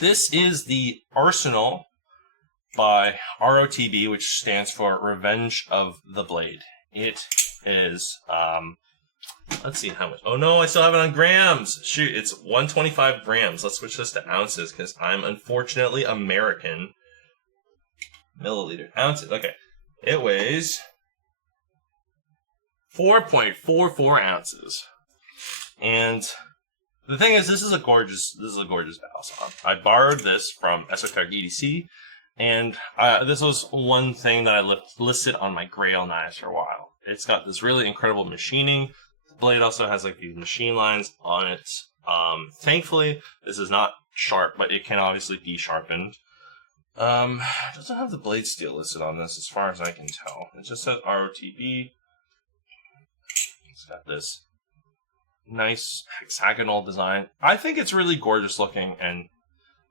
This is the Arsenal by ROTB, which stands for Revenge of the Blade. It is, let's see how much. Oh no, I still have it on grams. Shoot, it's 125 grams. Let's switch this to ounces because I'm unfortunately American. Milliliter. Ounces. Okay. It weighs 4.44 ounces. And the thing is, this is a gorgeous Balisong. I borrowed this from Esoteric EDC, and this was one thing that I listed on my Grail knives for a while. It's got this really incredible machining. The blade also has like these machine lines on it. Thankfully, this is not sharp, but it can obviously be sharpened. It doesn't have the blade steel listed on this as far as I can tell. It just says ROTB. It's got this nice hexagonal design. I think it's really gorgeous looking, and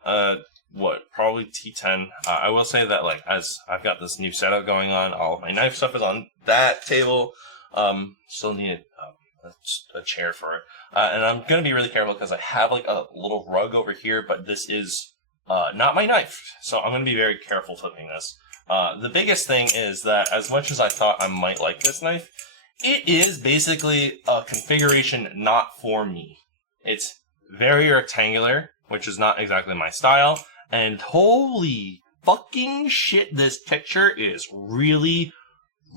probably T10. I will say that, like, as I've got this new setup going on, all of my knife stuff is on that table. Still need a chair for it, and I'm gonna be really careful because I have like a little rug over here, but this is not my knife, so I'm gonna be very careful flipping this. The biggest thing is that as much as I thought I might like this knife, it is basically a configuration not for me. It's very rectangular, which is not exactly my style, and holy fucking shit, this texture is really,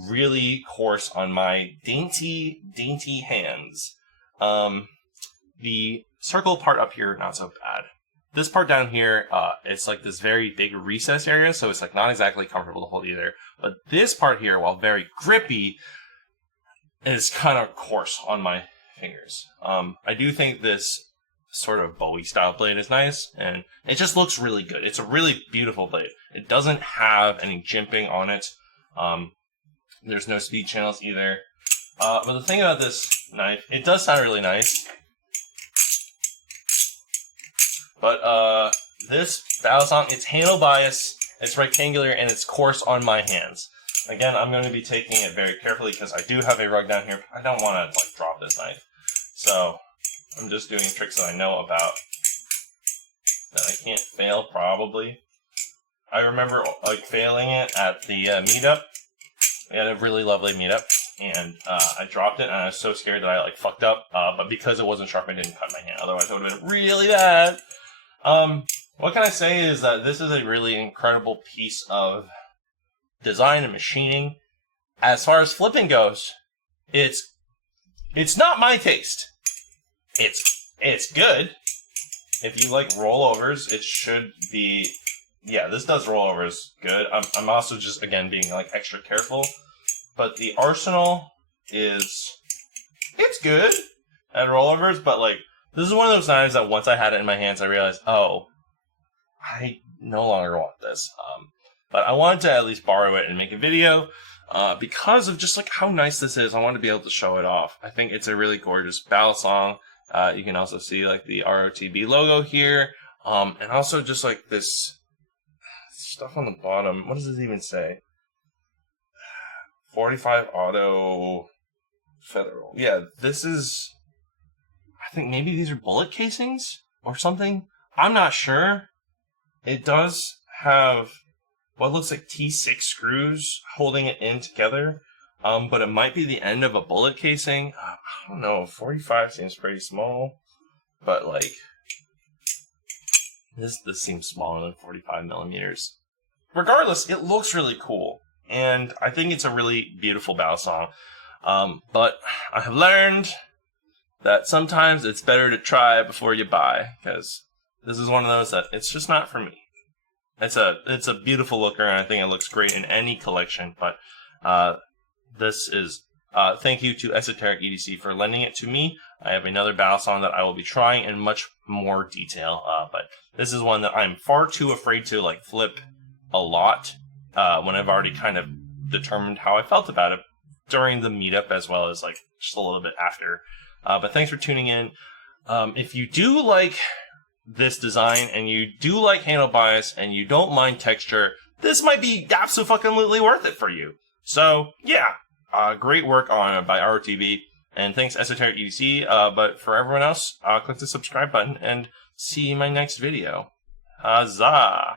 really coarse on my dainty hands. The circle part up here, not so bad. This part down here, it's like this very big recess area, so it's like not exactly comfortable to hold either. But this part here, while very grippy, is kind of coarse on my fingers. I do think this sort of Bowie style blade is nice, and it just looks really good. It's a really beautiful blade. It doesn't have any jimping on it. There's no speed channels either. But the thing about this knife, it does sound really nice. But this Balisong, it's handle bias, it's rectangular, and it's coarse on my hands. Again, I'm going to be taking it very carefully because I do have a rug down here. I don't want to like drop this knife. So I'm just doing tricks that I know about that I can't fail probably. I remember like failing it at the meetup. We had a really lovely meetup, and I dropped it, and I was so scared that I like fucked up. But because it wasn't sharp, I didn't cut my hand. Otherwise, it would have been really bad. What can I say is that this is a really incredible piece of design and machining. As far as flipping goes, it's not my taste. It's good. If you like rollovers, it should be. Yeah, this does rollovers good. I'm also just again being like extra careful. But the Arsenal it's good at rollovers, but like this is one of those knives that once I had it in my hands, I realized, oh, I no longer want this. But I wanted to at least borrow it and make a video because of just like how nice this is. I wanted to be able to show it off. I think it's a really gorgeous Balisong. You can also see like the ROTB logo here, and also just like this stuff on the bottom. What does this even say? 45 auto federal. Yeah, this is. I think maybe these are bullet casings or something. I'm not sure. It does have what looks like T6 screws holding it in together, but it might be the end of a bullet casing. I don't know, 45 seems pretty small, but like, this seems smaller than 45 millimeters. Regardless, it looks really cool, and I think it's a really beautiful Balisong, but I have learned that sometimes it's better to try before you buy, because this is one of those that it's just not for me. It's a beautiful looker, and I think it looks great in any collection. But this is thank you to Esoteric EDC for lending it to me. I have another Balisong that I will be trying in much more detail. But this is one that I'm far too afraid to like flip a lot when I've already kind of determined how I felt about it during the meetup as well as like just a little bit after. But thanks for tuning in. If you do like this design and you do like handle bias and you don't mind texture, this might be absolutely worth it for you. So yeah, great work on by ROTB, and thanks Esoteric EDC. But for everyone else, click the subscribe button and see my next video. Huzzah!